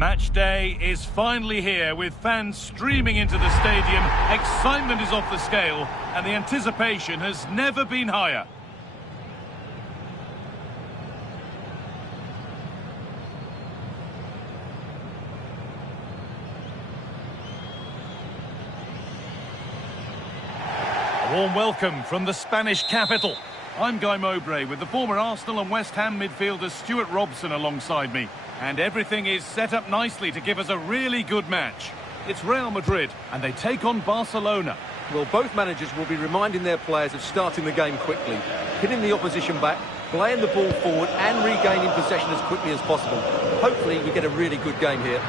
Match day is finally here with fans streaming into the stadium. Excitement is off the scale and the anticipation has never been higher. A warm welcome from the Spanish capital. I'm Guy Mowbray with the former Arsenal and West Ham midfielder Stuart Robson alongside me. And everything is set up nicely to give us a really good match. It's Real Madrid, and they take on Barcelona. Well, both managers will be reminding their players of starting the game quickly, hitting the opposition back, playing the ball forward and regaining possession as quickly as possible. Hopefully we get a really good game here.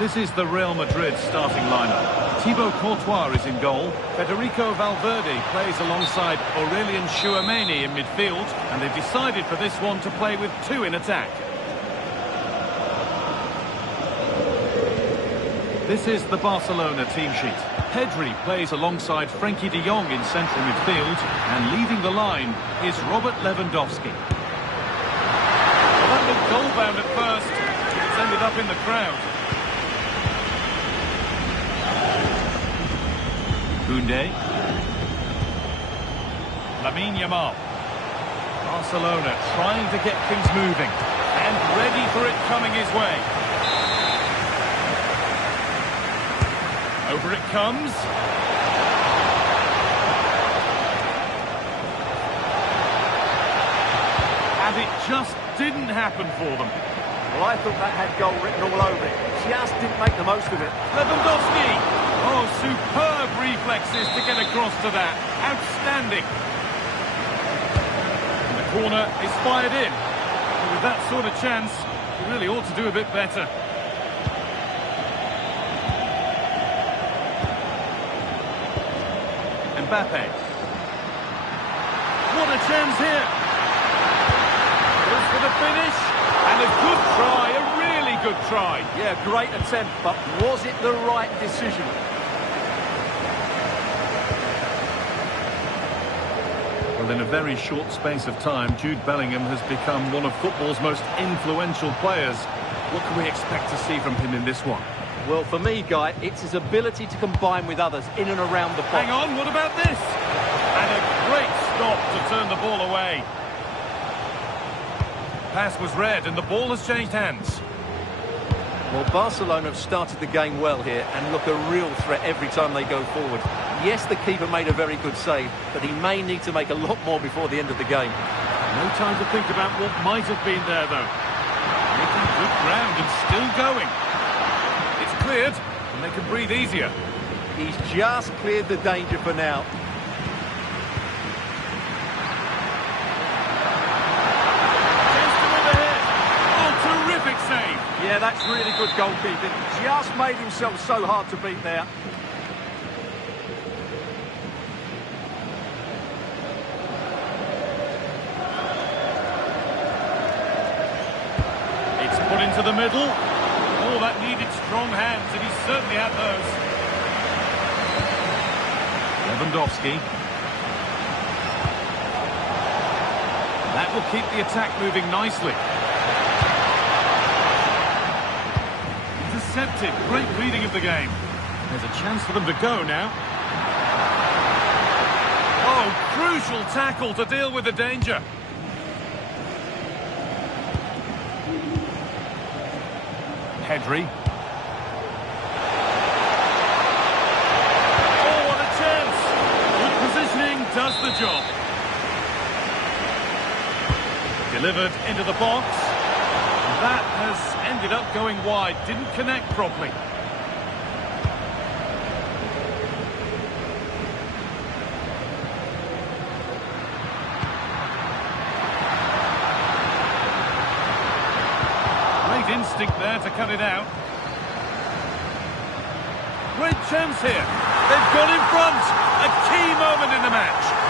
This is the Real Madrid starting lineup. Thibaut Courtois is in goal. Federico Valverde plays alongside Aurelien Tchouameni in midfield. And they've decided for this one to play with two in attack. This is the Barcelona team sheet. Pedri plays alongside Frenkie de Jong in central midfield. And leading the line is Robert Lewandowski. Well, that looked goal-bound at first. It's ended up in the crowd. Koundé. Lamine Yamal. Barcelona trying to get things moving and ready for it coming his way. Over it comes. And it just didn't happen for them. Well, I thought that had goal written all over it. Just didn't make the most of it. Lewandowski! Oh, superb reflexes to get across to that. Outstanding. And the corner is fired in. And with that sort of chance, he really ought to do a bit better. Mbappe. What a chance here. Goes for the finish. And a good try, a really good try. Yeah, great attempt, but was it the right decision? Well, in a very short space of time, Jude Bellingham has become one of football's most influential players. What can we expect to see from him in this one? Well, for me, Guy, it's his ability to combine with others in and around the box. Hang on, what about this? And a great stop to turn the ball away. Pass was read and the ball has changed hands. Well, Barcelona have started the game well here and look a real threat every time they go forward. Yes, the keeper made a very good save, but he may need to make a lot more before the end of the game. No time to think about what might have been there, though. Making good ground and still going. It's cleared, and they can breathe easier. He's just cleared the danger for now. Save. Yeah, that's really good goalkeeping. Just made himself so hard to beat there. It's put into the middle. Oh, that needed strong hands, and he certainly had those. Lewandowski. That will keep the attack moving nicely. Intercepted. Great reading of the game. There's a chance for them to go now. Oh, crucial tackle to deal with the danger. Pedri. Oh, what a chance. Good positioning does the job. Delivered into the box. That has ended up going wide, didn't connect properly. Great instinct there to cut it out. Great chance here. They've gone in front. A key moment in the match.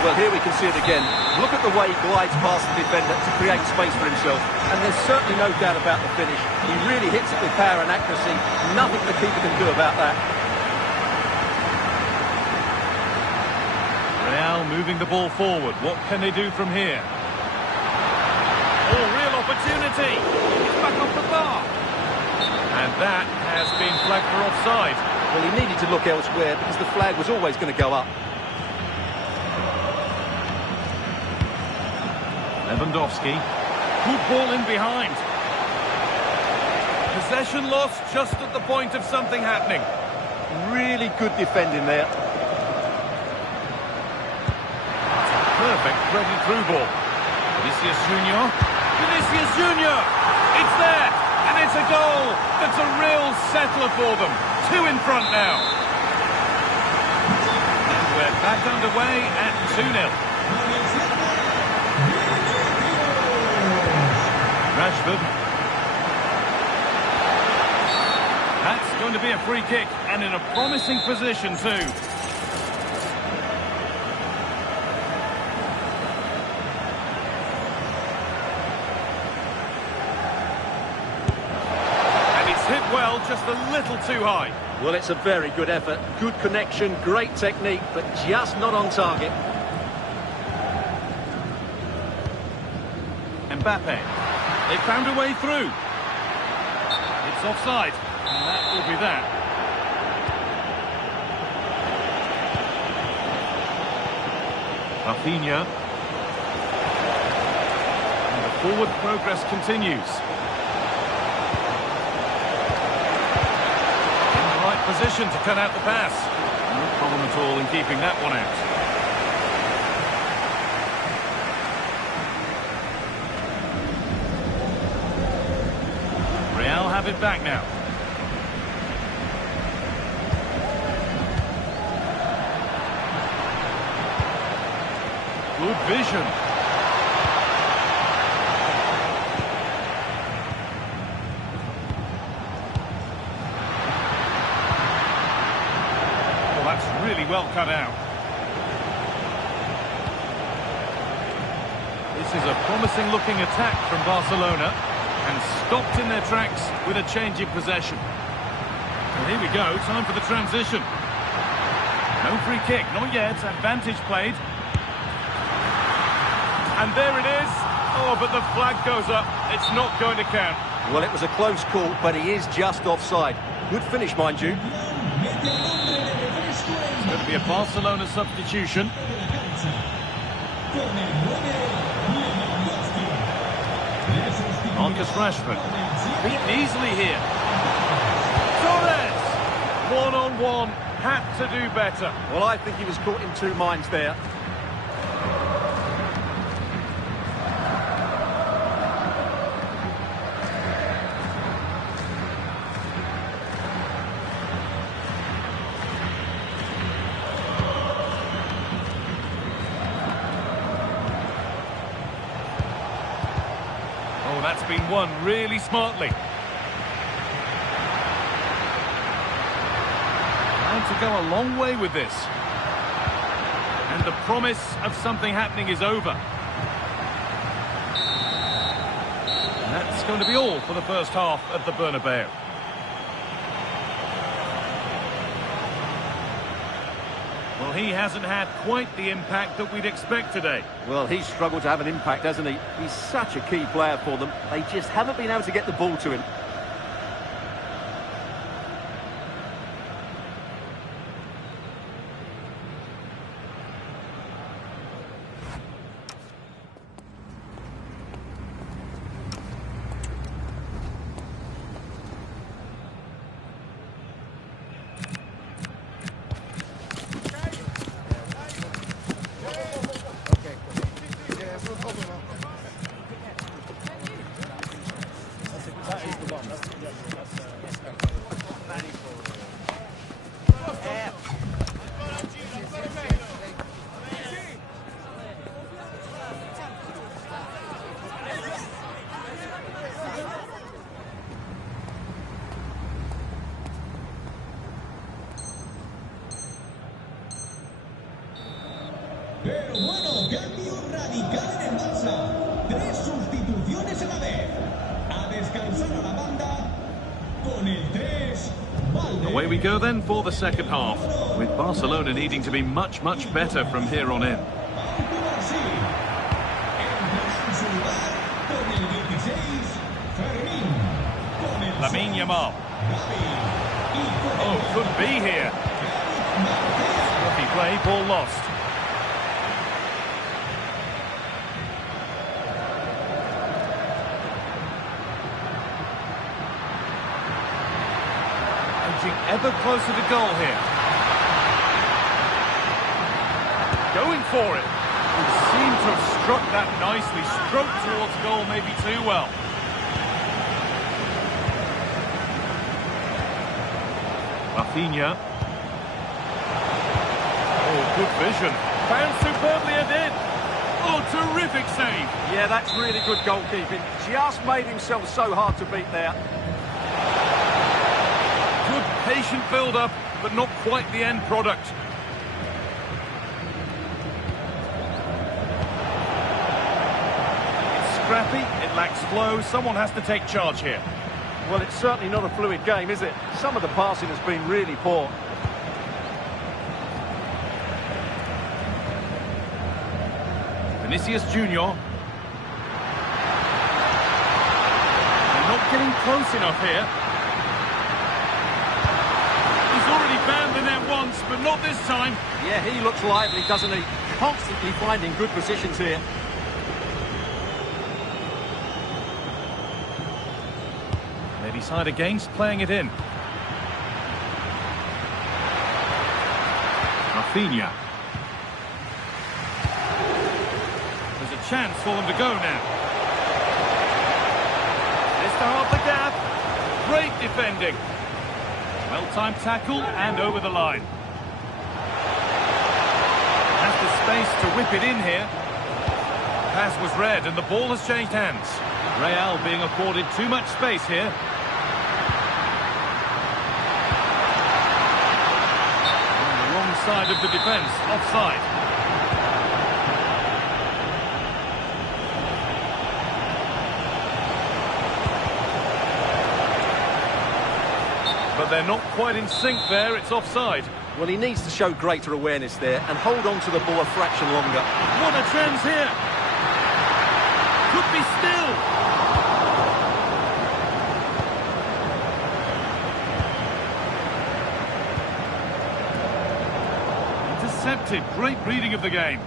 Well, here we can see it again. Look at the way he glides past the defender to create space for himself. And there's certainly no doubt about the finish. He really hits it with power and accuracy. Nothing the keeper can do about that. Real moving the ball forward. What can they do from here? Oh, real opportunity. It's back off the bar. And that has been flagged for offside. Well, he needed to look elsewhere because the flag was always going to go up. Lewandowski. Good ball in behind. Possession lost just at the point of something happening. Really good defending there. Perfect threaded through ball. Vinicius Junior. Vinicius Junior! It's there! And it's a goal that's a real settler for them. 2 in front now. And we're back underway at 2-0. Rashford. That's going to be a free kick and in a promising position too. Well, just a little too high. Well, it's a very good effort. Good connection, great technique, but just not on target. Mbappe. They found a way through. It's offside, and that will be that. Rafinha. And the forward progress continues. Position to cut out the pass. No problem at all in keeping that one out. Real have it back now. Good vision. Really well cut out. This is a promising looking attack from Barcelona and stopped in their tracks with a change in possession. And here we go, time for the transition. No free kick, not yet, advantage played. And there it is. Oh, but the flag goes up. It's not going to count. Well, it was a close call, but he is just offside. Good finish, mind you. It's going to be a Barcelona substitution. Marcus Rashford. Beaten easily here. Torres! One-on-one. Had to do better. Well, I think he was caught in 2 minds there. Oh, that's been won really smartly. Trying to go a long way with this. And the promise of something happening is over. And that's going to be all for the first half at the Bernabeu. Well, he hasn't had quite the impact that we'd expect today. Well, he's struggled to have an impact, hasn't he? He's such a key player for them. They just haven't been able to get the ball to him. Pero bueno, cambio radical en el Barça. 3 sustituciones a la vez. A descansar a la banda con el 3. Away we go then for the second half, with Barcelona needing to be much, much better from here on in. Lamine Yamal. Oh, could be here. Lucky play, ball lost. Edging ever closer to goal here. Going for it. He seemed to have struck that nicely. Stroked towards goal maybe too well. Rafinha. Oh, good vision. Found superbly and in. Oh, terrific save. Yeah, that's really good goalkeeping. Just made himself so hard to beat there. Good patient build-up, but not quite the end product. It's scrappy, it lacks flow. Someone has to take charge here. Well, it's certainly not a fluid game, is it? Some of the passing has been really poor. Vinicius Junior. They're not getting close enough here. He's already found the net once, but not this time. Yeah, he looks lively, doesn't he? Constantly finding good positions here. They decide against playing it in. Rafinha. There's a chance for them to go now. This to half the gap. Great defending. Well-timed tackle and over the line. Has the space to whip it in here. Pass was read and the ball has changed hands. Real being afforded too much space here. On the wrong side of the defence, offside. But they're not quite in sync there, it's offside. Well, he needs to show greater awareness there and hold on to the ball a fraction longer. What a chance here! Could be still! Intercepted, great reading of the game.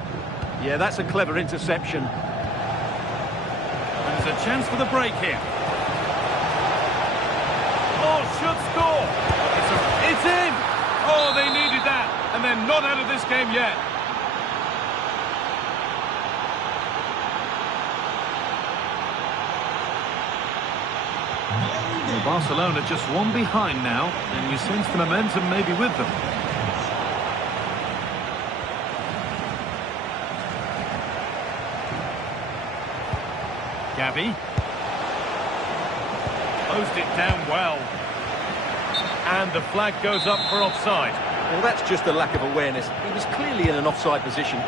Yeah, that's a clever interception. And there's a chance for the break here. Oh, should score! It's in! Oh, they needed that, and they're not out of this game yet. Well, Barcelona just one behind now, and you sense the momentum maybe with them. Gavi. Closed it down well. And the flag goes up for offside. Well, that's just a lack of awareness. He was clearly in an offside position.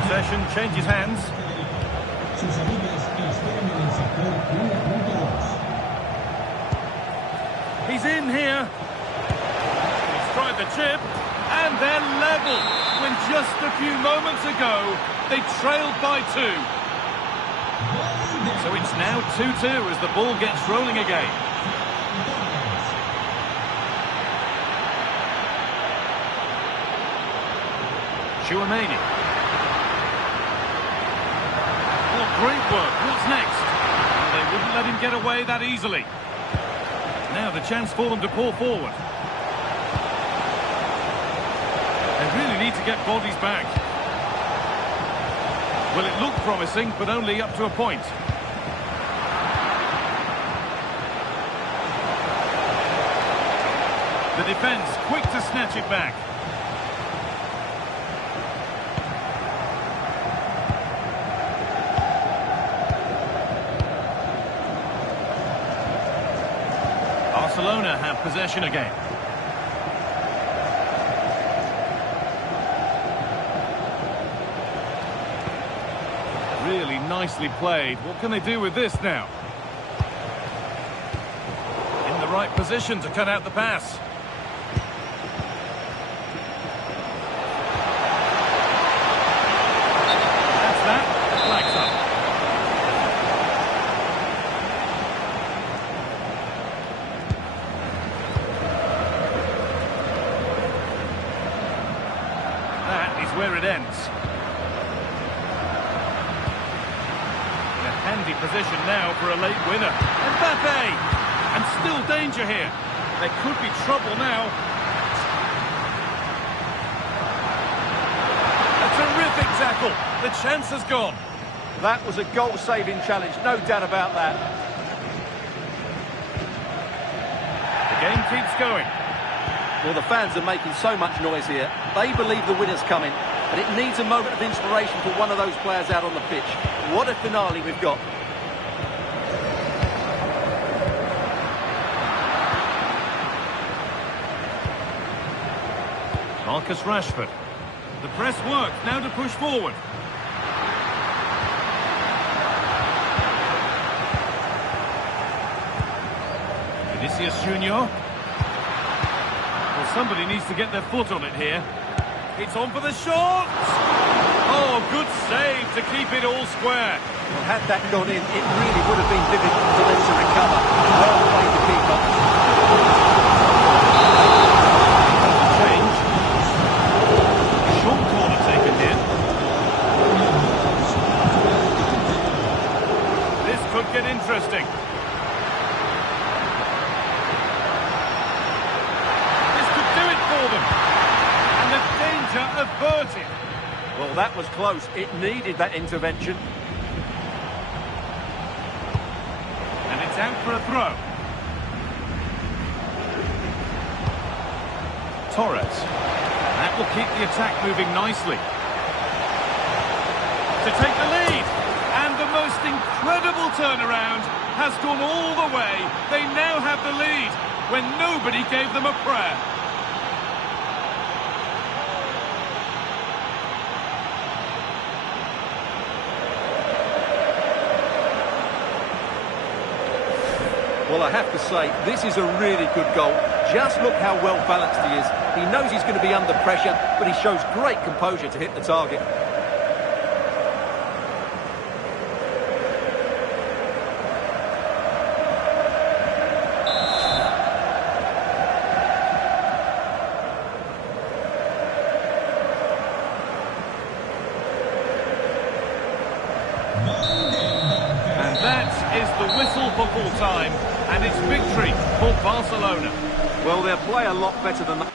Possession changes hands. He's in here. He's tried the chip. And they're level. When just a few moments ago, they trailed by 2. So it's now 2-2 as the ball gets rolling again. Chouameni. Oh, great work. What's next? Well, they wouldn't let him get away that easily. Now the chance for them to pull forward. They really need to get bodies back. Well, it looked promising, but only up to a point. The defence quick to snatch it back. Barcelona have possession again. Really nicely played. What can they do with this now? In the right position to cut out the pass. That's that. Flags up. That is where it ends. Handy position now for a late winner. Mbappe! And still danger here. There could be trouble now. A terrific tackle. The chance has gone. That was a goal-saving challenge, no doubt about that. The game keeps going. Well, the fans are making so much noise here. They believe the winner's coming, and it needs a moment of inspiration for one of those players out on the pitch. What a finale we've got. Marcus Rashford. The press works, now to push forward. Vinicius Junior. Well, somebody needs to get their foot on it here. It's on for the shot! Oh, good save to keep it all square. Well, had that gone in, it really would have been difficult for them to recover. Well played the keeper. Change. Short corner taken here. This could get interesting. This could do it for them. And the danger averted. Well, that was close. It needed that intervention. And it's out for a throw. Torres. That will keep the attack moving nicely. To take the lead. And the most incredible turnaround has gone all the way. They now have the lead when nobody gave them a prayer. Well, I have to say, this is a really good goal. Just look how well balanced he is. He knows he's going to be under pressure, but he shows great composure to hit the target. And that is the whistle for full time. And it's victory for Barcelona. Well, they'll play a lot better than that.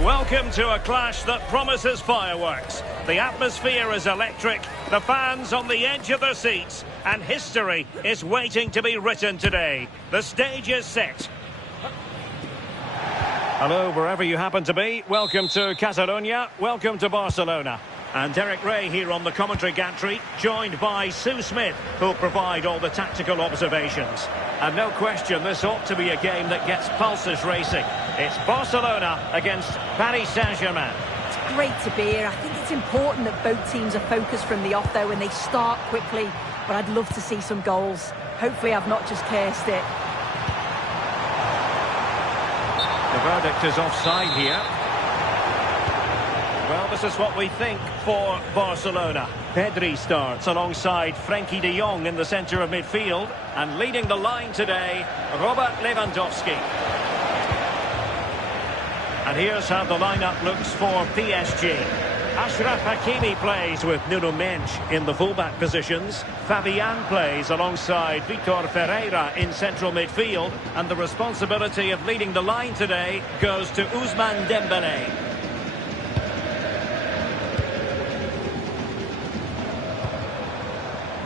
Welcome to a clash that promises fireworks. The atmosphere is electric, the fans on the edge of their seats, and history is waiting to be written today. The stage is set. Hello, wherever you happen to be. Welcome to Catalonia. Welcome to Barcelona. And Derek Ray here on the commentary gantry, joined by Sue Smith, who'll provide all the tactical observations. And no question, this ought to be a game that gets pulses racing. It's Barcelona against Paris Saint-Germain. It's great to be here. I think it's important that both teams are focused from the off, though, and they start quickly. But I'd love to see some goals. Hopefully I've not just cursed it. The verdict is offside here. Well, this is what we think for Barcelona. Pedri starts alongside Frenkie de Jong in the centre of midfield. And leading the line today, Robert Lewandowski. And here's how the lineup looks for PSG. Achraf Hakimi plays with Nuno Mendes in the fullback positions. Fabian plays alongside Vitor Ferreira in central midfield. And the responsibility of leading the line today goes to Ousmane Dembélé.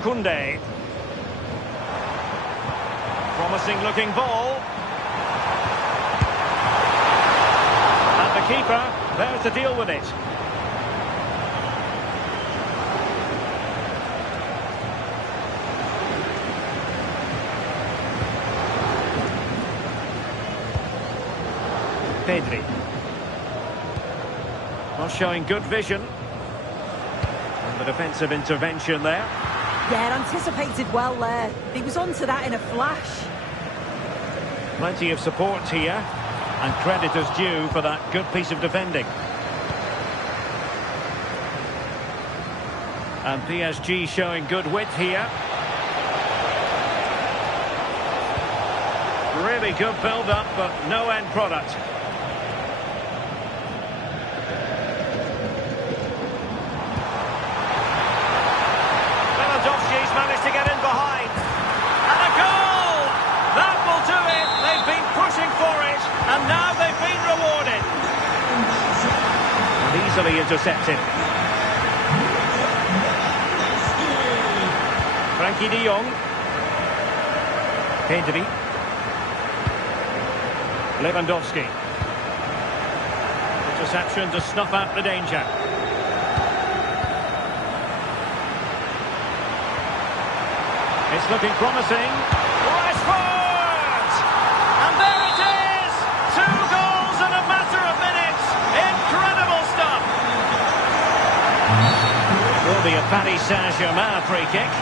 Koundé. Promising looking ball. And the keeper there to deal with it. Pedri. Well, showing good vision. And the defensive intervention there. Yeah, anticipated well there. He was onto that in a flash. Plenty of support here. And credit is due for that good piece of defending. And PSG showing good width here. Really good build-up, but no end product. Lewandowski's managed to get in behind. And a goal! That will do it. They've been pushing for it, and now they've been rewarded. And easily intercepted. Frenkie de Jong. Pedri. Lewandowski. Interception to snuff out the danger. It's looking promising. Rashford! And there it is! 2 goals in a matter of minutes. Incredible stuff. Will be a Paris Saint-Germain free kick.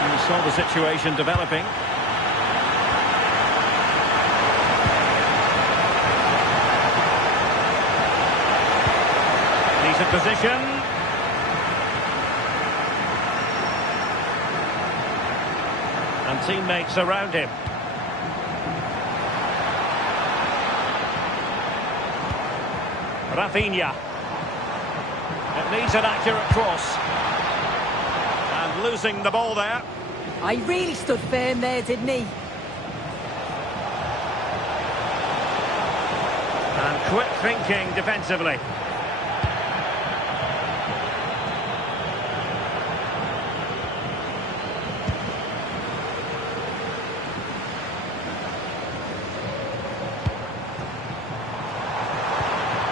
And we saw the situation developing. Decent position. And teammates around him. Rafinha. It needs an accurate cross. And losing the ball there. I really stood firm there, didn't he? And quick thinking defensively.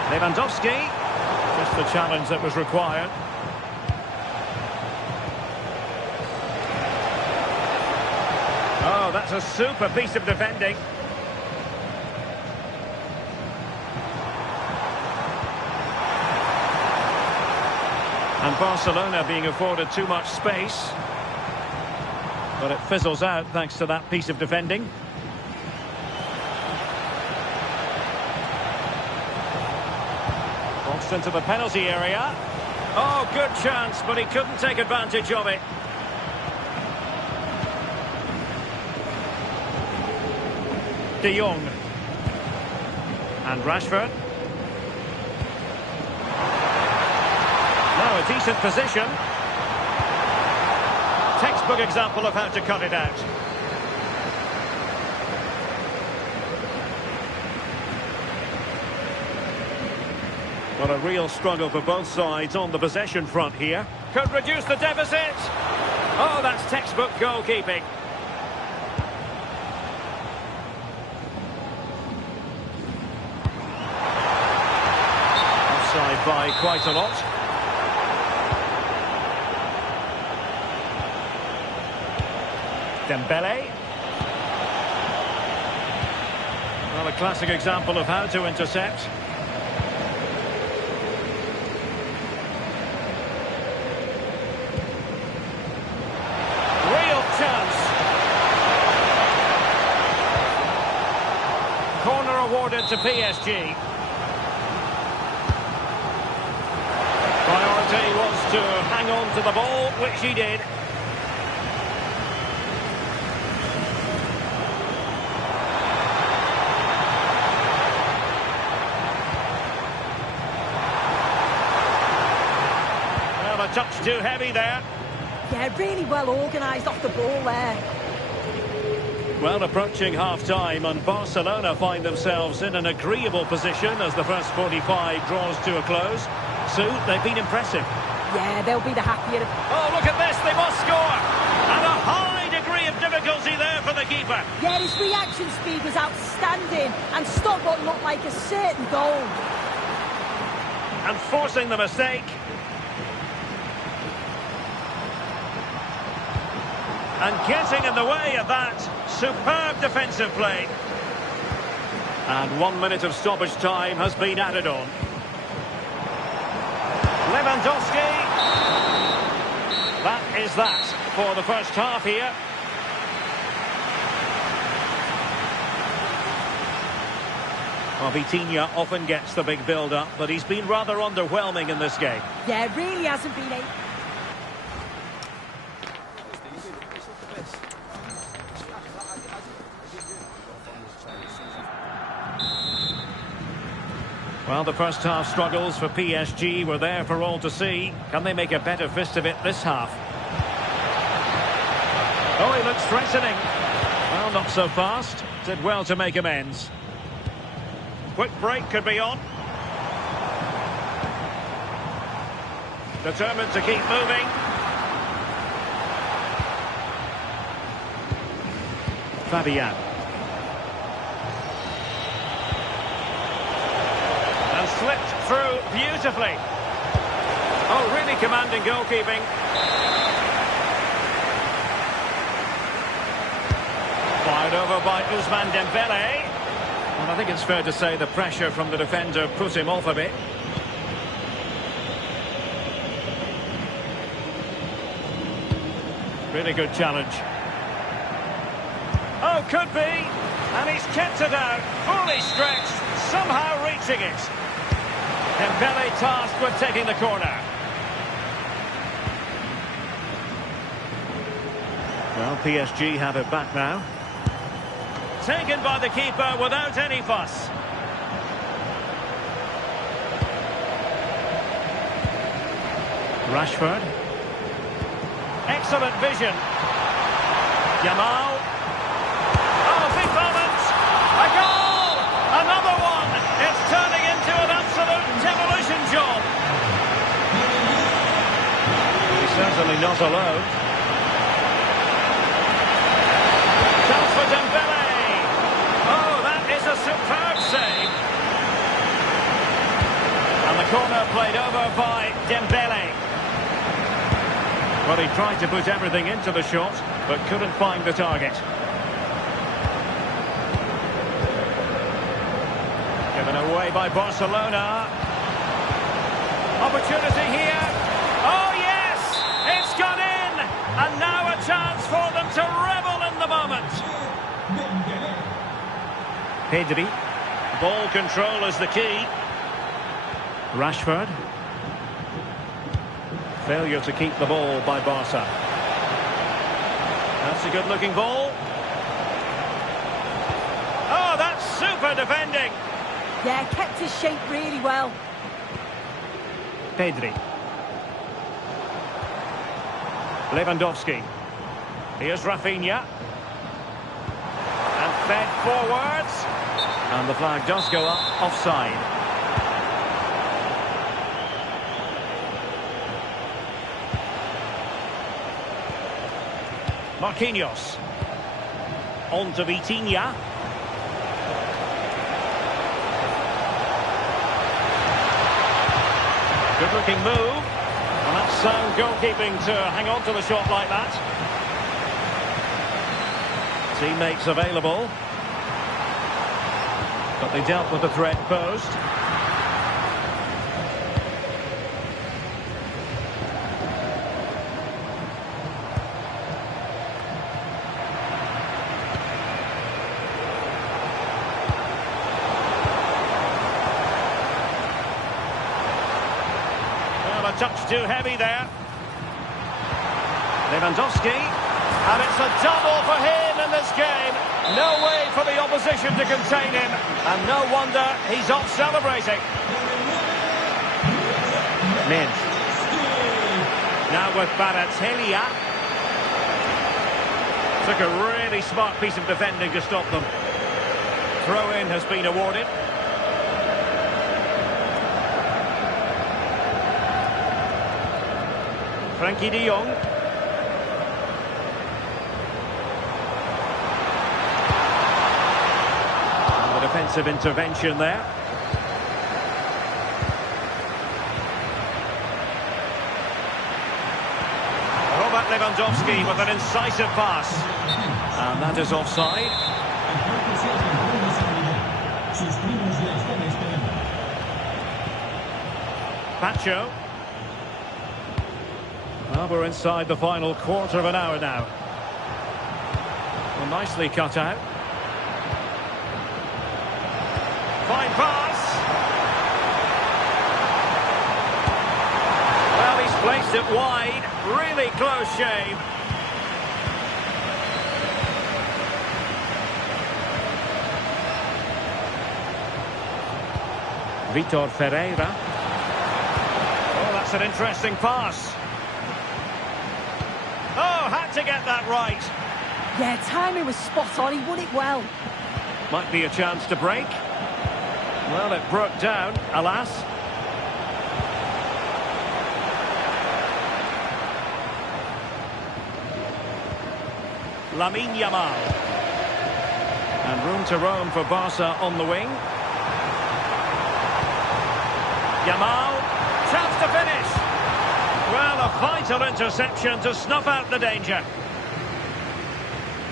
Lewandowski, just the challenge that was required. Oh, that's a super piece of defending. And Barcelona being afforded too much space. But it fizzles out thanks to that piece of defending. Into the penalty area. Oh, good chance, but he couldn't take advantage of it. De Jong. And Rashford. Now a decent position. Textbook example of how to cut it out. But a real struggle for both sides on the possession front here. Could reduce the deficit. Oh, that's textbook goalkeeping. Offside by quite a lot. Dembélé. Well, a classic example of how to intercept. Corner awarded to PSG. Priority to hang on to the ball, which he did. Well, a touch too heavy there. Yeah, really well organised off the ball there. Well, approaching half-time, and Barcelona find themselves in an agreeable position as the first 45 draws to a close. Sue, they've been impressive. Yeah, they'll be the happier. Oh, look at this, they must score! And a high degree of difficulty there for the keeper. Yeah, his reaction speed was outstanding and stopped what looked like a certain goal. And forcing the mistake. And getting in the way of that superb defensive play. And 1 minute of stoppage time has been added on. Lewandowski. That is that for the first half here. Well, Vitinha often gets the big build-up, but he's been rather underwhelming in this game. Yeah, really hasn't been a... Well, the first half struggles for PSG were there for all to see. Can they make a better fist of it this half? Oh, he looks threatening. Well, not so fast. Did well to make amends. Quick break could be on. Determined to keep moving. Fabian. And slipped through beautifully. Oh, really commanding goalkeeping. Fired over by Ousmane Dembele. And I think it's fair to say the pressure from the defender put him off a bit. Really good challenge. Oh, could be. And he's kept it out. Fully stretched. Somehow reaching it. Dembele tasked with taking the corner. Well, PSG have it back now. Taken by the keeper without any fuss. Rashford. Excellent vision. Yamal. Oh, big moment. A goal! Another one! It's turning into an absolute demolition job. He's certainly not alone. Chance for Dembele. Oh, that is a superb save. And the corner played over by Dembele. Well, he tried to put everything into the shot, but couldn't find the target. Given away by Barcelona. Opportunity here. Oh, yes! It's gone in! And now a chance for them to revel in the moment. Pedri. Ball control is the key. Rashford. Failure to keep the ball by Barca. That's a good-looking ball. Oh, that's super defending. Yeah, kept his shape really well. Pedri. Lewandowski. Here's Rafinha. And fed forwards. And the flag does go up offside. Marquinhos. On to Vitinha. Good looking move. And that's sound goalkeeping to hang on to the shot like that. Teammates available. But they dealt with the threat posed. touch too heavy there. Lewandowski, and it's a double for him in this game. No way for the opposition to contain him, and no wonder he's off celebrating. Mid. Now with Baratelia. Took a really smart piece of defending to stop them. Throw-in has been awarded. Frankie de Jong. And the defensive intervention there. Robert Lewandowski with an incisive pass. And that is offside. Pacho. Well, we're inside the final quarter of an hour now. Well, nicely cut out. Fine pass. Well, he's placed it wide. Really close shave. Vitor Ferreira. Oh, that's an interesting pass. Oh, had to get that right. Yeah, timing was spot on. He won it well. Might be a chance to break. Well, it broke down, alas. Lamine Yamal. And room to roam for Barca on the wing. Yamal, chance to finish. Well, a vital interception to snuff out the danger.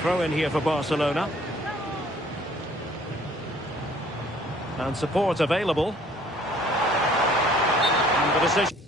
Throw in here for Barcelona. And support available. And the decision.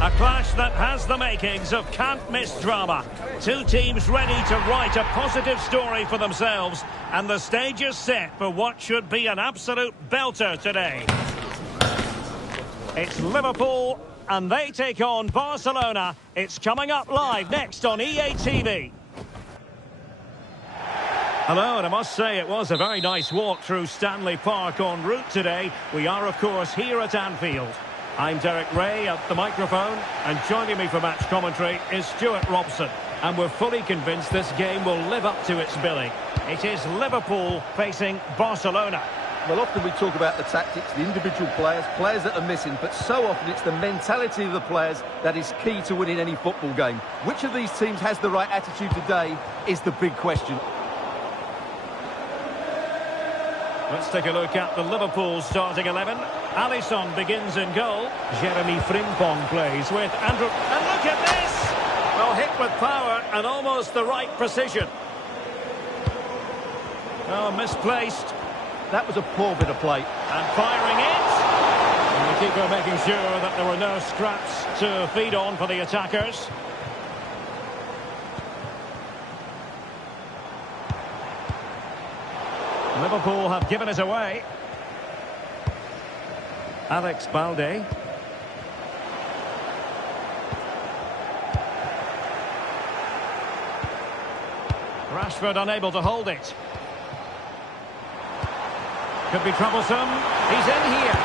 A clash that has the makings of can't-miss drama. Two teams ready to write a positive story for themselves, and the stage is set for what should be an absolute belter today. It's Liverpool, and they take on Barcelona. It's coming up live next on EA TV. Hello, and I must say it was a very nice walk through Stanley Park en route today. We are, of course, here at Anfield. I'm Derek Ray at the microphone, and joining me for match commentary is Stuart Robson. And we're fully convinced this game will live up to its billing. It is Liverpool facing Barcelona. Well, often we talk about the tactics, the individual players that are missing, but so often it's the mentality of the players that is key to winning any football game. Which of these teams has the right attitude today is the big question. Let's take a look at the Liverpool starting 11. Alisson begins in goal. Jeremy Frimpong plays with Andrew. And look at this! Well, hit with power and almost the right precision. Oh, misplaced. That was a poor bit of play. And firing it. And the keeper making sure that there were no scraps to feed on for the attackers. Liverpool have given it away. Alex Balde. Rashford unable to hold it. Could be troublesome. He's in here.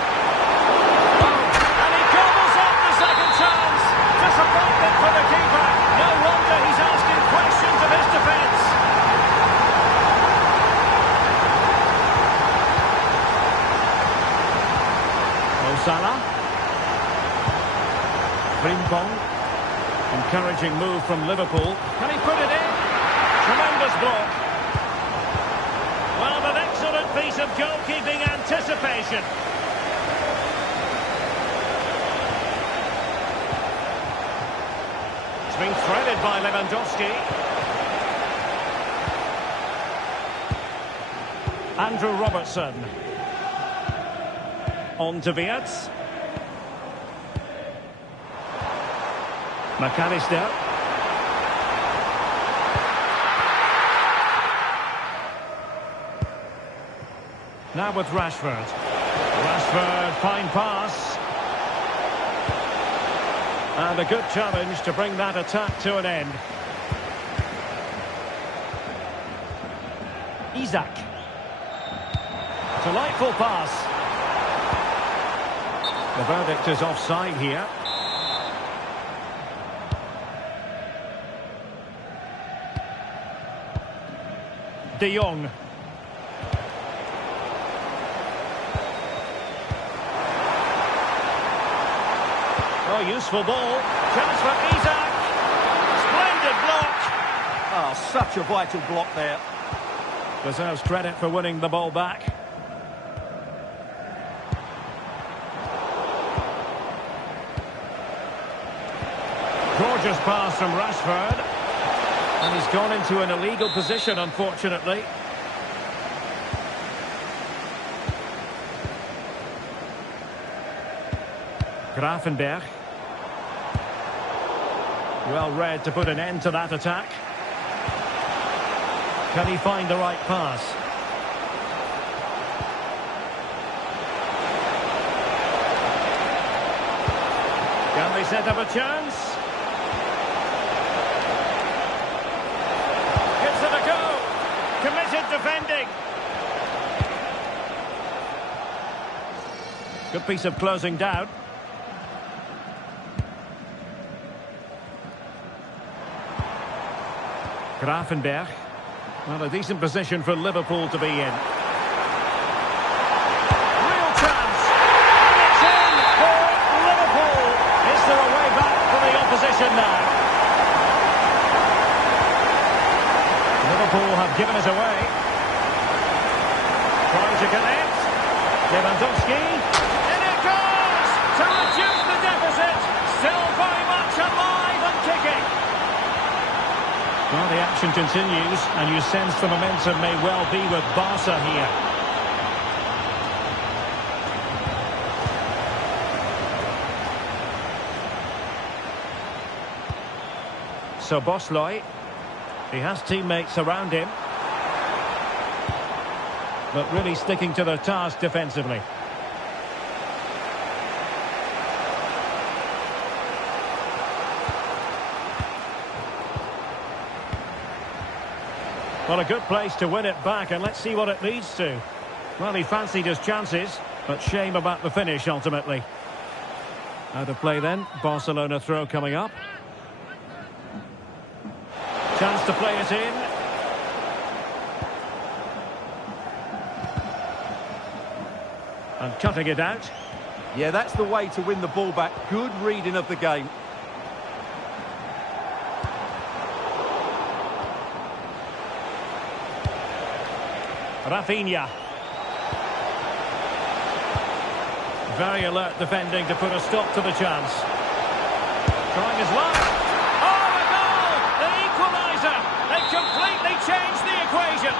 And he gobbles up the second chance. Disappointment for the keeper. No wonder he's asking questions of his defence. Salah. Frimpong. Encouraging move from Liverpool. Can he put it in? Tremendous block. Well, an excellent piece of goalkeeping anticipation. It's been threaded by Lewandowski. Andrew Robertson. On to Wirtz. McAllister. Now with Rashford. Rashford, fine pass. And a good challenge to bring that attack to an end. Isak. Delightful pass. The verdict is offside here. De Jong. Oh, useful ball. Chance for Isak. Splendid block. Oh, such a vital block there. Deserves credit for winning the ball back. Gorgeous pass from Rashford. And he's gone into an illegal position, unfortunately. Gravenberch. Well read to put an end to that attack. Can he find the right pass? Can they set up a chance? Gives it a go. Committed defending. Good piece of closing down. Gravenberch. Well, a decent position for Liverpool to be in. Real chance. And it's in for Liverpool. Is there a way back for the opposition now? Liverpool have given it away. Trying to connect. Lewandowski. In it goes! To reduce the deficit. Still very much alive and kicking. Well, the action continues, and you sense the momentum may well be with Barca here. So Bosley, he has teammates around him, but really sticking to their task defensively. Well, a good place to win it back, and let's see what it leads to. Well, he fancied his chances, but shame about the finish ultimately. Out of play then, Barcelona throw coming up. Chance to play it in. And cutting it out. Yeah, that's the way to win the ball back. Good reading of the game. Rafinha. Very alert defending to put a stop to the chance. Trying his luck. Oh, a goal! The equaliser! They completely changed the equation.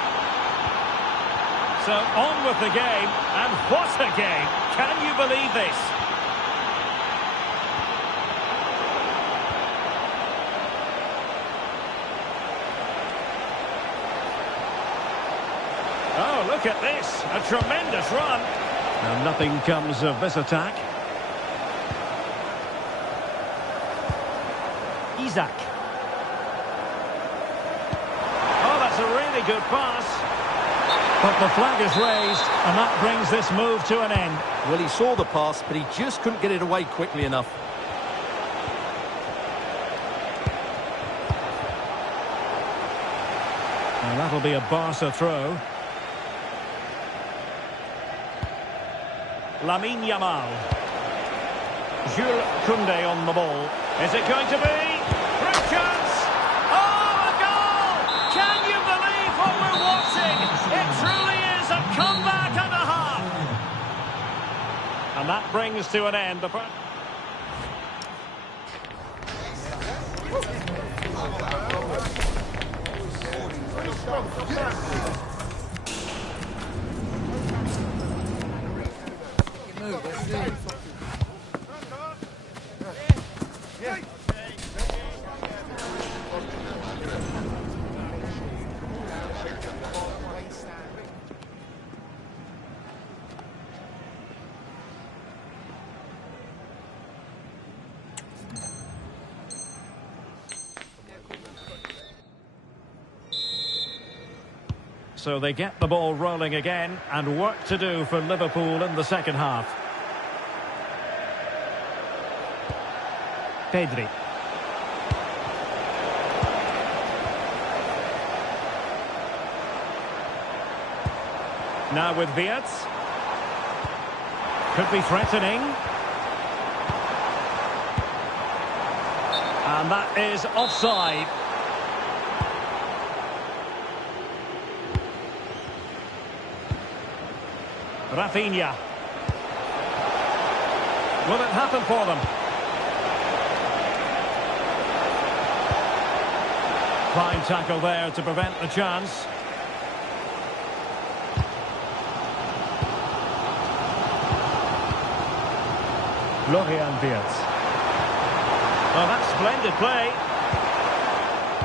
So on with the game, and what a game! Can you believe this? Oh, look at this. A tremendous run. And nothing comes of this attack. Isaac. Oh, that's a really good pass. But the flag is raised, and that brings this move to an end. Well, he saw the pass, but he just couldn't get it away quickly enough. And that'll be a Barca throw. Lamine Yamal. Jules Koundé on the ball. Is it going to be? Great chance! Oh, a goal! Can you believe what we're watching? It truly is a comeback and a half. And that brings to an end the first. So they get the ball rolling again, and work to do for Liverpool in the second half. Pedri. Now with Wirtz. Could be threatening. And that is offside. Rafinha. Will it happen for them? Fine tackle there to prevent the chance. Florian Wirtz. Well, that's splendid play.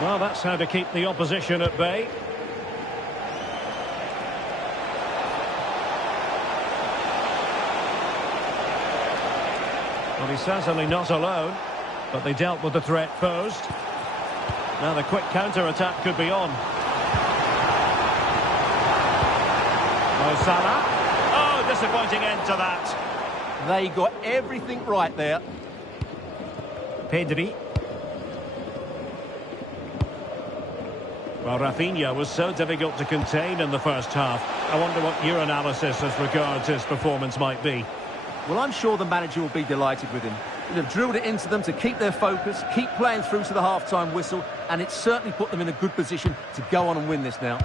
Well, that's how to keep the opposition at bay. Well, he's certainly not alone, but they dealt with the threat posed. Now the quick counter-attack could be on. Mo Salah. Oh, disappointing end to that. They got everything right there. Pedri. Well, Rafinha was so difficult to contain in the first half. I wonder what your analysis as regards his performance might be. Well, I'm sure the manager will be delighted with him. They've drilled it into them to keep their focus, keep playing through to the half-time whistle, and it's certainly put them in a good position to go on and win this now.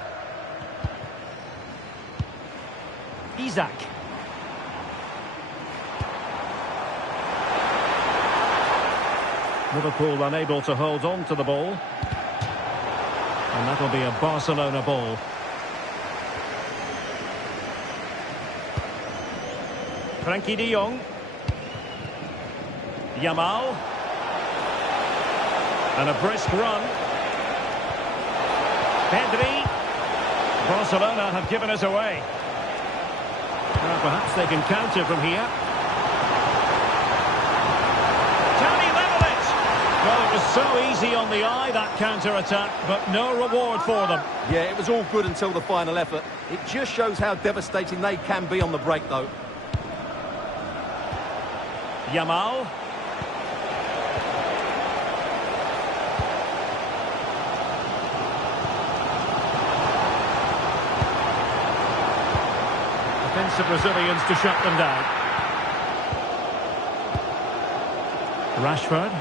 Isaac. Liverpool unable to hold on to the ball. And that'll be a Barcelona ball. Frankie de Jong. Yamal. And a brisk run. Pedri. Barcelona have given us away. Well, perhaps they can counter from here. Can he level it? Well, it was so easy on the eye, that counter-attack, but no reward for them. Yeah, it was all good until the final effort. It just shows how devastating they can be on the break, though. Yamal. Defensive Brazilians to shut them down. Rashford.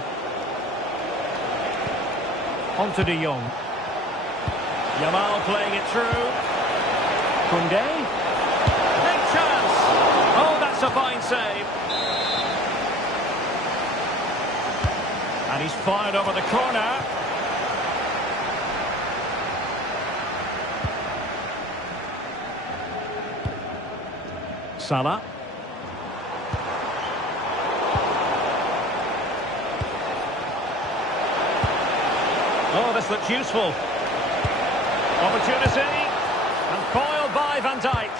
On to de Jong. Yamal playing it through. Koundé. Big chance. Oh, that's a fine save. And he's fired over the corner. Salah. Oh, this looks useful. Opportunity. And foiled by Van Dijk.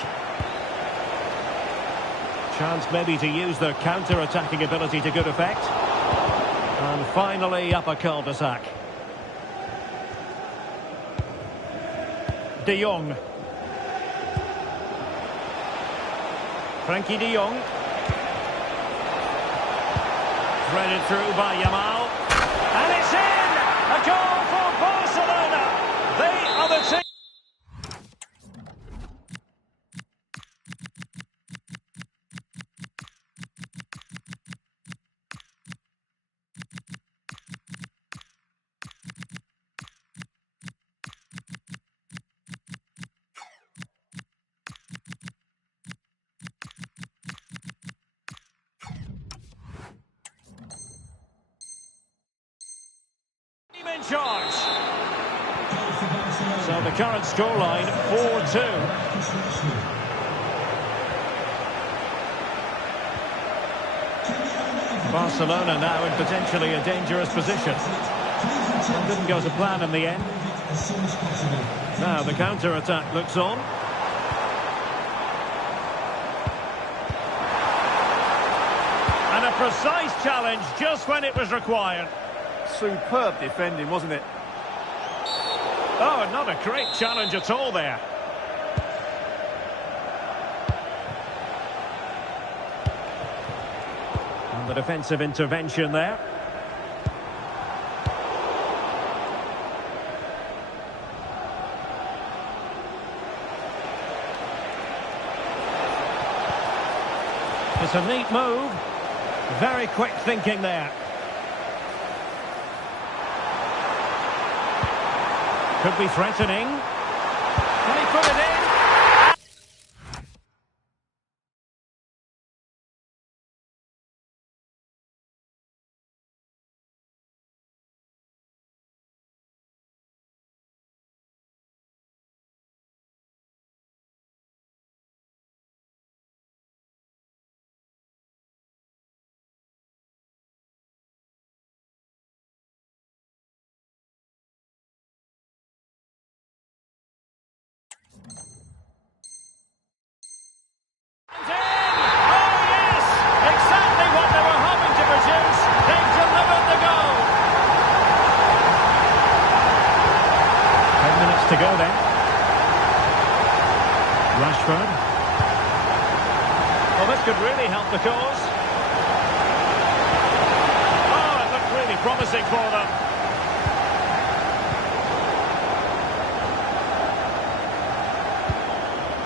Chance maybe to use their counter-attacking ability to good effect. And finally up a cul-de-sac. De Jong. Frankie de Jong. Threaded through by Yamal. And it's in! A goal for Barcelona! They are the team. In charge. So the current scoreline 4-2. Barcelona now in potentially a dangerous position. It didn't go to plan in the end. Now the counter-attack looks on. And a precise challenge just when it was required. Superb defending, wasn't it? Oh, not a great challenge at all there. And the defensive intervention there. It's a neat move. Very quick thinking there. Could be threatening. Can he put it in? To go then. Rashford. Well, this could really help the cause. Oh, it looked really promising for them.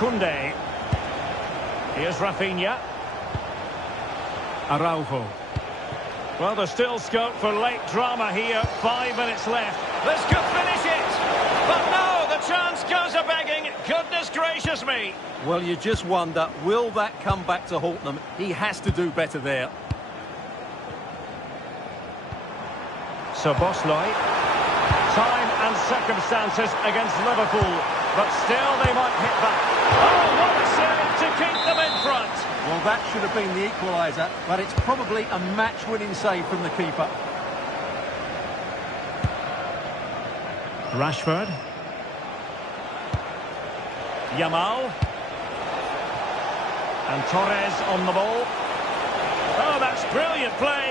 Koundé. Here's Rafinha. Araujo. Well, there's still scope for late drama here. 5 minutes left. This could finish it. But no, the chance goes a-begging. Goodness gracious me. Well, you just wonder, will that come back to haunt them? He has to do better there. So Bosley. Time and circumstances against Liverpool. But still they might hit back. Oh, what a save to keep them in front. Well, that should have been the equaliser, but it's probably a match-winning save from the keeper. Rashford. Yamal. And Torres on the ball. Oh, that's brilliant play.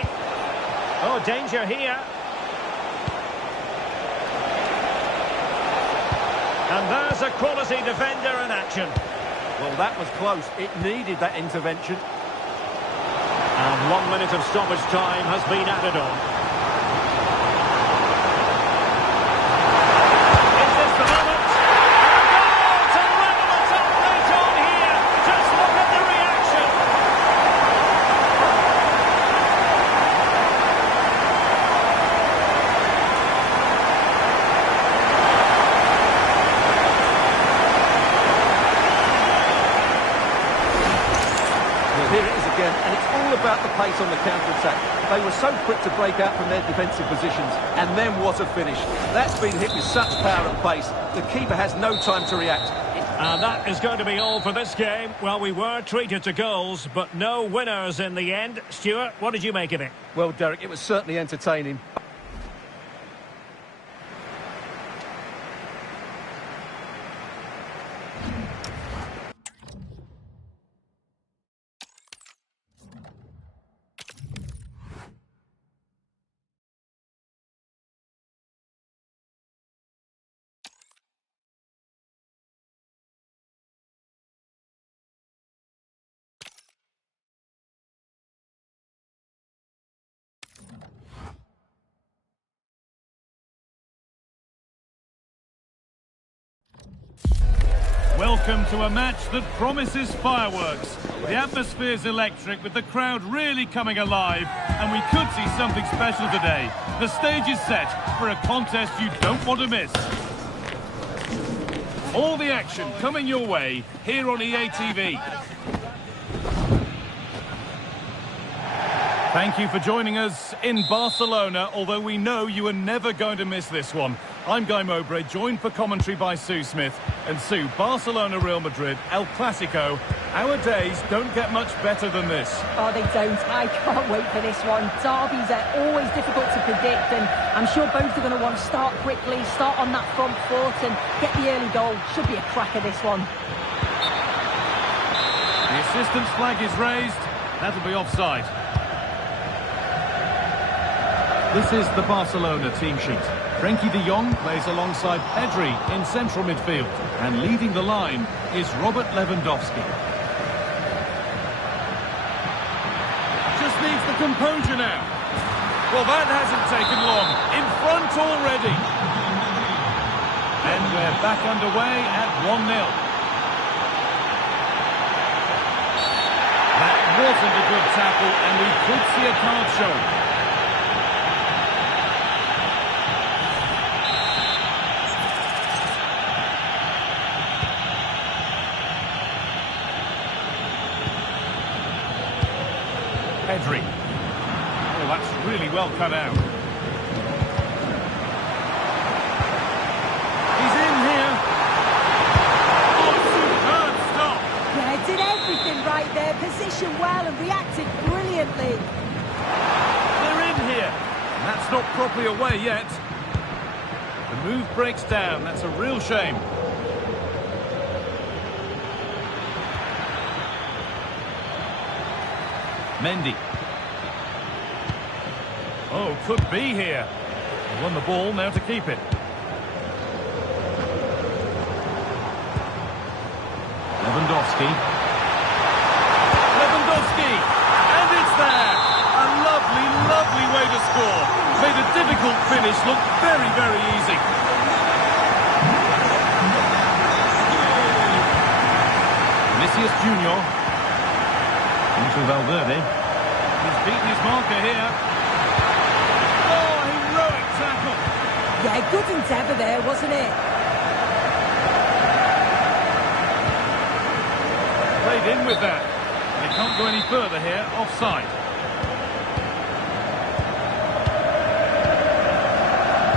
Oh, danger here. And there's a quality defender in action. Well, that was close. It needed that intervention. And 1 minute of stoppage time has been added on. Is this the moment? And a goal to level it up right on here. Just look at the reaction. Well, here it is chance on the counter-attack. They were so quick to break out from their defensive positions, and then what a finish. That's been hit with such power and pace. The keeper has no time to react. And that is going to be all for this game. Well, we were treated to goals, but no winners in the end. Stuart, what did you make of it? Well, Derek, it was certainly entertaining. Welcome to a match that promises fireworks. The atmosphere's electric, with the crowd really coming alive, and we could see something special today. The stage is set for a contest you don't want to miss. All the action coming your way here on EA TV. Thank you for joining us in Barcelona, although we know you are never going to miss this one. I'm Guy Mowbray, joined for commentary by Sue Smith. And Sue, Barcelona, Real Madrid, El Clasico. Our days don't get much better than this. Oh, they don't. I can't wait for this one. Derbies are always difficult to predict, and I'm sure both are going to want to start quickly, start on that front foot and get the early goal. Should be a cracker, this one. The assistant's flag is raised. That'll be offside. This is the Barcelona team sheet. Frenkie de Jong plays alongside Pedri in central midfield. And leading the line is Robert Lewandowski. Just needs the composure now. Well, that hasn't taken long. In front already. And we're back underway at 1-0. That wasn't a good tackle, and we could see a card shown. Pedri. Oh, that's really well cut out. He's in here. Oh, superb stop. Yeah, did everything right there. Positioned well and reacted brilliantly. They're in here. And that's not properly away yet. The move breaks down. That's a real shame. Mendy. Oh, could be here. They won the ball, now to keep it. Lewandowski. Lewandowski! And it's there! A lovely, lovely way to score. Made a difficult finish look very, very easy. Vinicius Junior. Into Valverde. He's beaten his marker here. Oh, heroic tackle. Yeah, good endeavour there, wasn't it? Played in with that. They can't go any further here. Offside.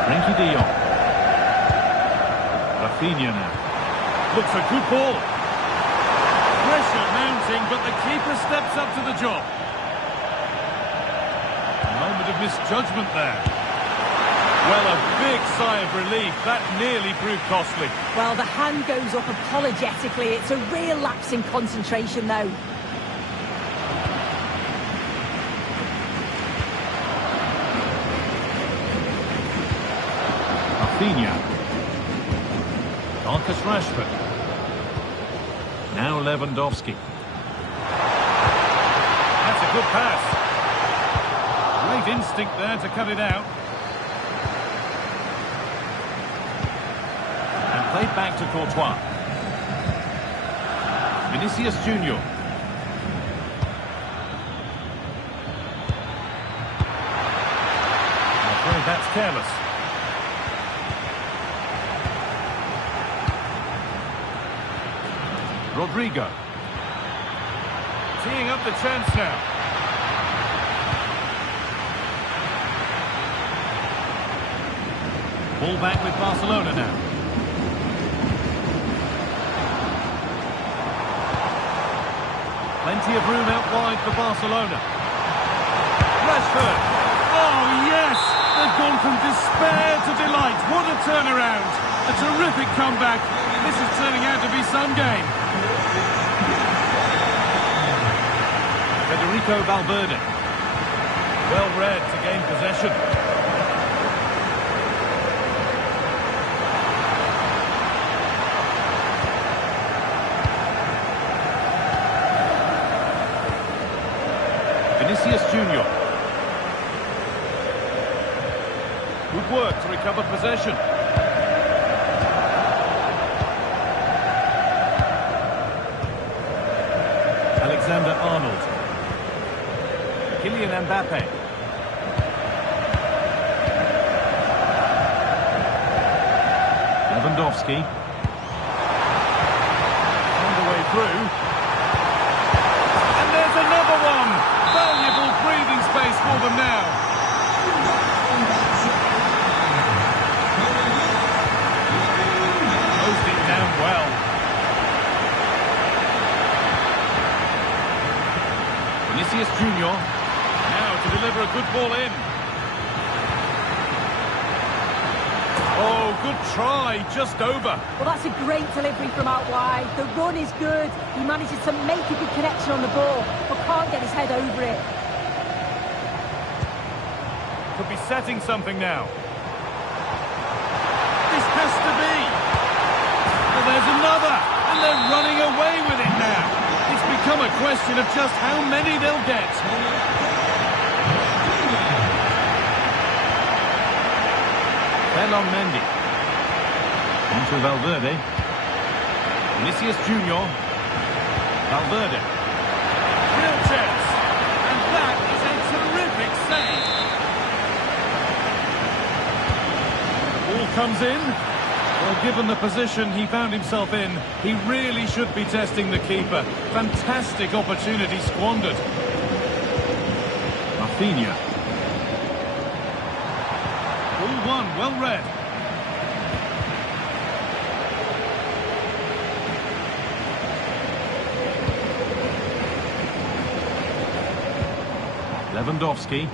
Frenkie de Jong. Rafinha now. Looks a good ball. Pressure mounting, but the keeper steps up to the job. A moment of misjudgment there. Well, a big sigh of relief. That nearly proved costly. Well, the hand goes up apologetically. It's a real lapse in concentration, though. Rafinha. Marcus Rashford. Now Lewandowski. That's a good pass. Great instinct there to cut it out. And played back to Courtois. Vinicius Junior. I'm afraid that's careless. Rodrigo. Teeing up the chance now. Ball back with Barcelona now. Plenty of room out wide for Barcelona. Rashford. Oh, yes! They've gone from despair to delight. What a turnaround. A terrific comeback. This is turning out to be some game. Federico Valverde. Well read to gain possession. Vinicius Junior. Good work to recover possession. Alexander-Arnold. Kylian Mbappe. Lewandowski. On the way through. And there's another one! Valuable breathing space for them now. Closed it down well. Vinicius Junior. Now to deliver a good ball in. Oh, good try, just over. Well, that's a great delivery from out wide. The run is good. He manages to make a good connection on the ball, but can't get his head over it. Could be setting something now. This has to be. Well, there's another, and they're running away with it now. It's become a question of just how many they'll get. Belon Mendy. Onto Valverde. Vinicius Junior. Valverde. Real chance. And that is a terrific save. The ball comes in. Well, given the position he found himself in, he really should be testing the keeper. Fantastic opportunity squandered. Rafinha. Ball one, well read. Lewandowski.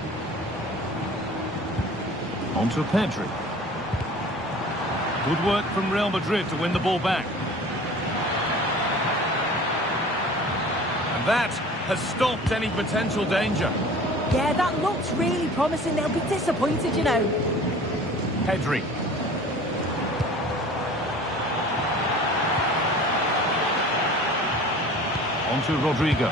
Onto Pedri. Good work from Real Madrid to win the ball back. And that has stopped any potential danger. Yeah, that looks really promising. They'll be disappointed, you know. Pedri. Onto Rodrigo.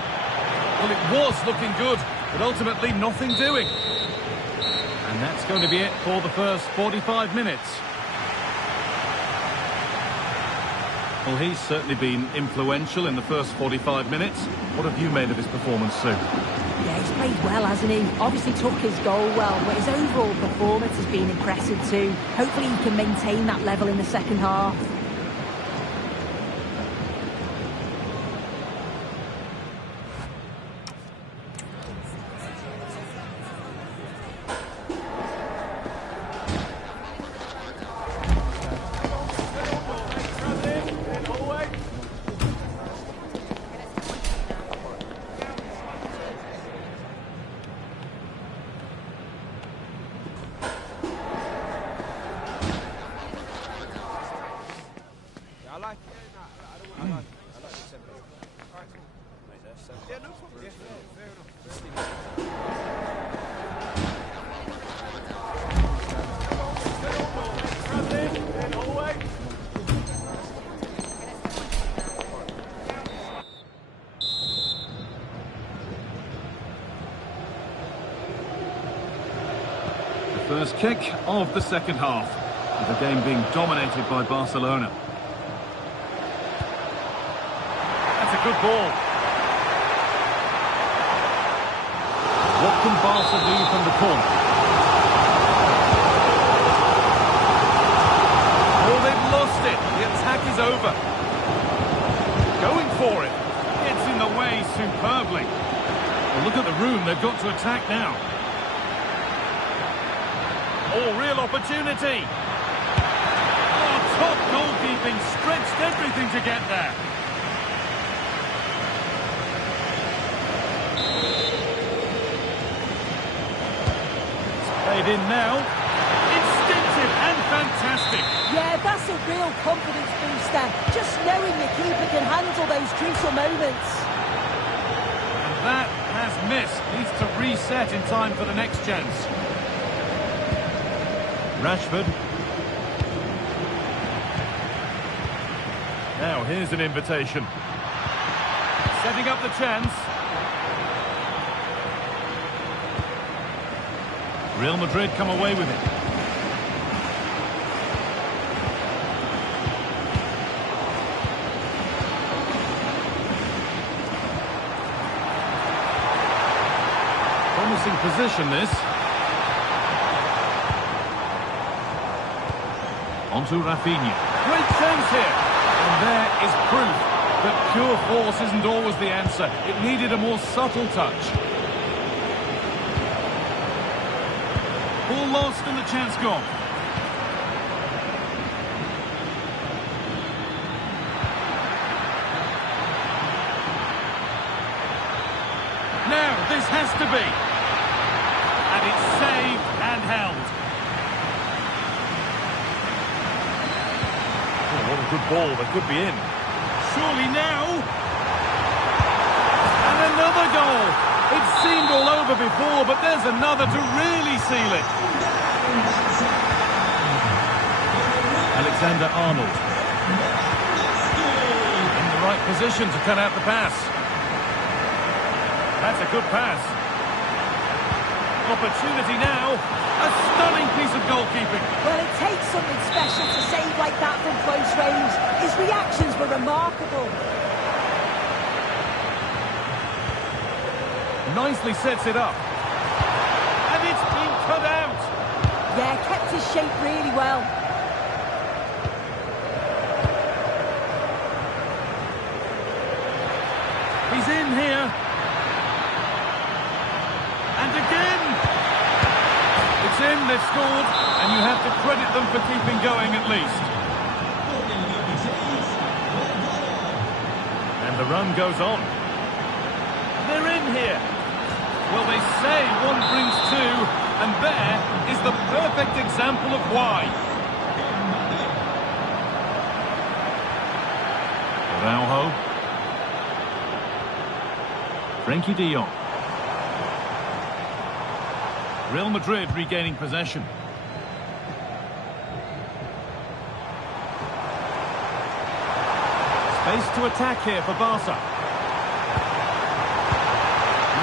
Well, it was looking good, but ultimately nothing doing. And that's going to be it for the first 45 minutes. Well, he's certainly been influential in the first 45 minutes. What have you made of his performance, Sue? Yeah, he's played well, hasn't he? Obviously took his goal well, but his overall performance has been impressive too. Hopefully he can maintain that level in the second half. First kick of the second half, with the game being dominated by Barcelona. That's a good ball. What can Barca do from the corner? Oh, they've lost it. The attack is over. Going for it. Gets in the way superbly. Well, look at the room they've got to attack now. Oh, real opportunity. Top goalkeeping, stretched everything to get there. Played in now. Instinctive and fantastic. Yeah, that's a real confidence booster. Just knowing your keeper can handle those crucial moments. And that has missed. Needs to reset in time for the next chance. Rashford. Now here's an invitation. Setting up the chance. Real Madrid come away with it. Promising position, this. Onto Rafinha. Great chance here. And there is proof that pure force isn't always the answer. It needed a more subtle touch. Ball lost and the chance gone. Now, this has to be. And it's saved and held. Oh, what a good ball. That could be in. Surely now. And another goal. It seemed all over before, but there's another to really seal it. Alexander-Arnold. In the right position to cut out the pass. That's a good pass. Opportunity now. A stunning piece of goalkeeping. Well, it takes something special to save like that from close range. His reactions were remarkable. Nicely sets it up. And it's been cut out. Yeah, kept his shape really well. He's in here. And again. It's in, they've scored. And you have to credit them for keeping going at least. And the run goes on. They're in here. Well, they say one brings two, and there is the perfect example of why. Araujo. Frenkie de Jong. Real Madrid regaining possession. Space to attack here for Barca.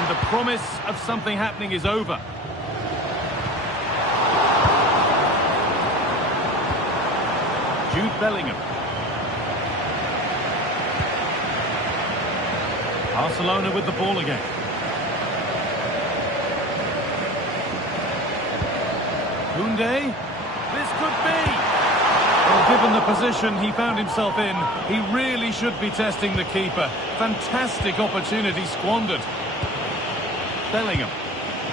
The promise of something happening is over. Jude Bellingham. Barcelona with the ball again. Koundé. This could be. Well, given the position he found himself in, he really should be testing the keeper. Fantastic opportunity squandered. Bellingham.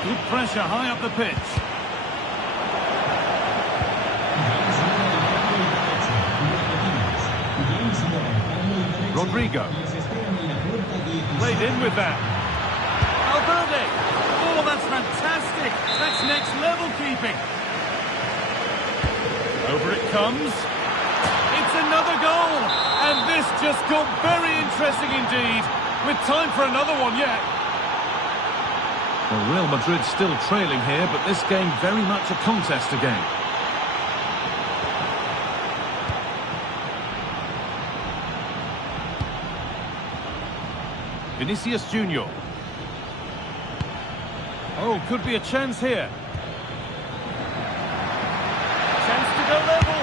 Good pressure high up the pitch. Rodrigo. Played in with that. Valverde. Oh, that's fantastic. That's next level keeping. Over it comes. It's another goal. And this just got very interesting indeed. With time for another one yet. Well, Real Madrid still trailing here, but this game very much a contest again. Vinicius Junior. Oh, could be a chance here. Chance to go level.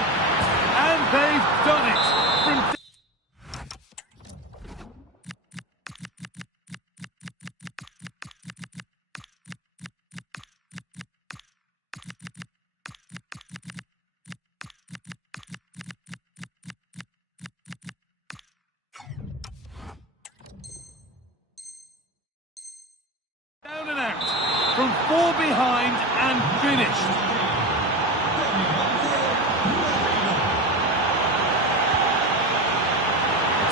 And they've done it. From down and out, from 4 behind and finished.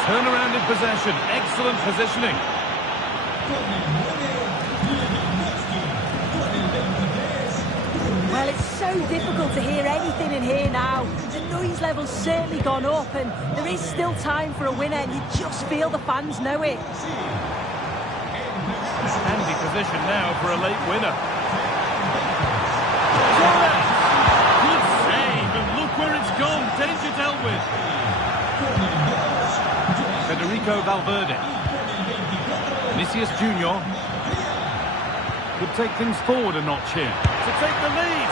turnaround in possession. Excellent positioning. Well, it's so difficult to hear anything in here now. The noise level's certainly gone up, and there is still time for a winner, and you just feel the fans know it. Handy position now for a late winner. Good save, and look where it's gone. Danger dealt with. Federico Valverde. Vinicius Junior could take things forward a notch here to take the lead.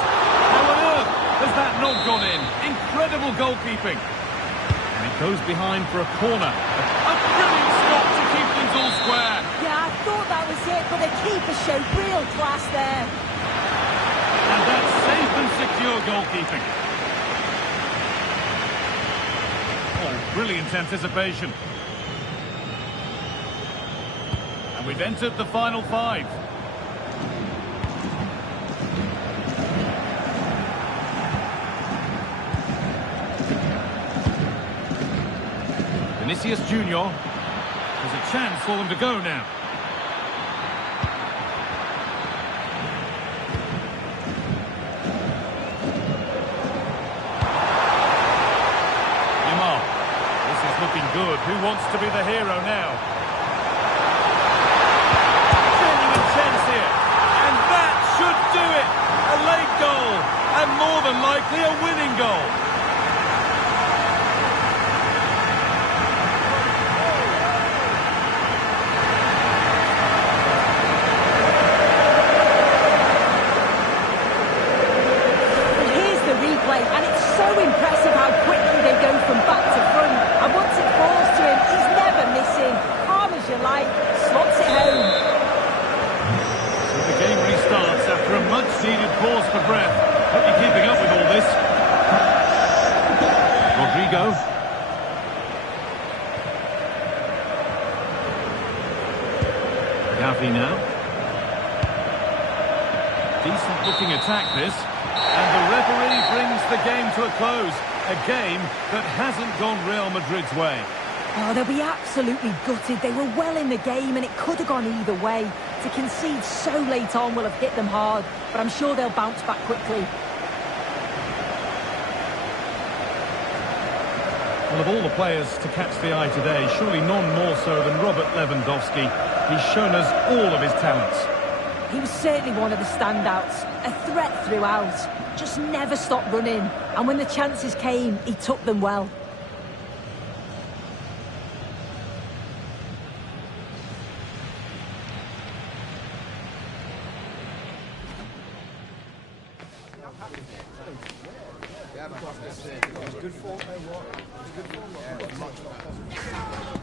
How on earth has that not gone in? Incredible goalkeeping. And it goes behind for a corner. A brilliant stop to keep things all square. Yeah, I thought that was it, but the keeper showed real class there. And that's safe and secure goalkeeping. Oh, brilliant anticipation. And we've entered the final 5. Vinicius Junior. There's a chance for them to go now. Yamal. This is looking good. Who wants to be the hero now? Genuine chance here. And that should do it. A late goal. And more than likely a winning goal. And it's so impressive how quickly they go from back to front. And once it falls to him, he's never missing. Calm as you like, slots it home. So the game restarts after a much-needed pause for breath. Hope you're keeping up with all this. Rodrigo. Gavi now. Decent-looking attack, this. And the referee brings the game to a close. A game that hasn't gone Real Madrid's way. Oh, they'll be absolutely gutted. They were well in the game and it could have gone either way. To concede so late on will have hit them hard, but I'm sure they'll bounce back quickly. Well, of all the players to catch the eye today, surely none more so than Robert Lewandowski. He's shown us all of his talents. He was certainly one of the standouts, a threat throughout, just never stopped running, and when the chances came, he took them well. Good form, good form.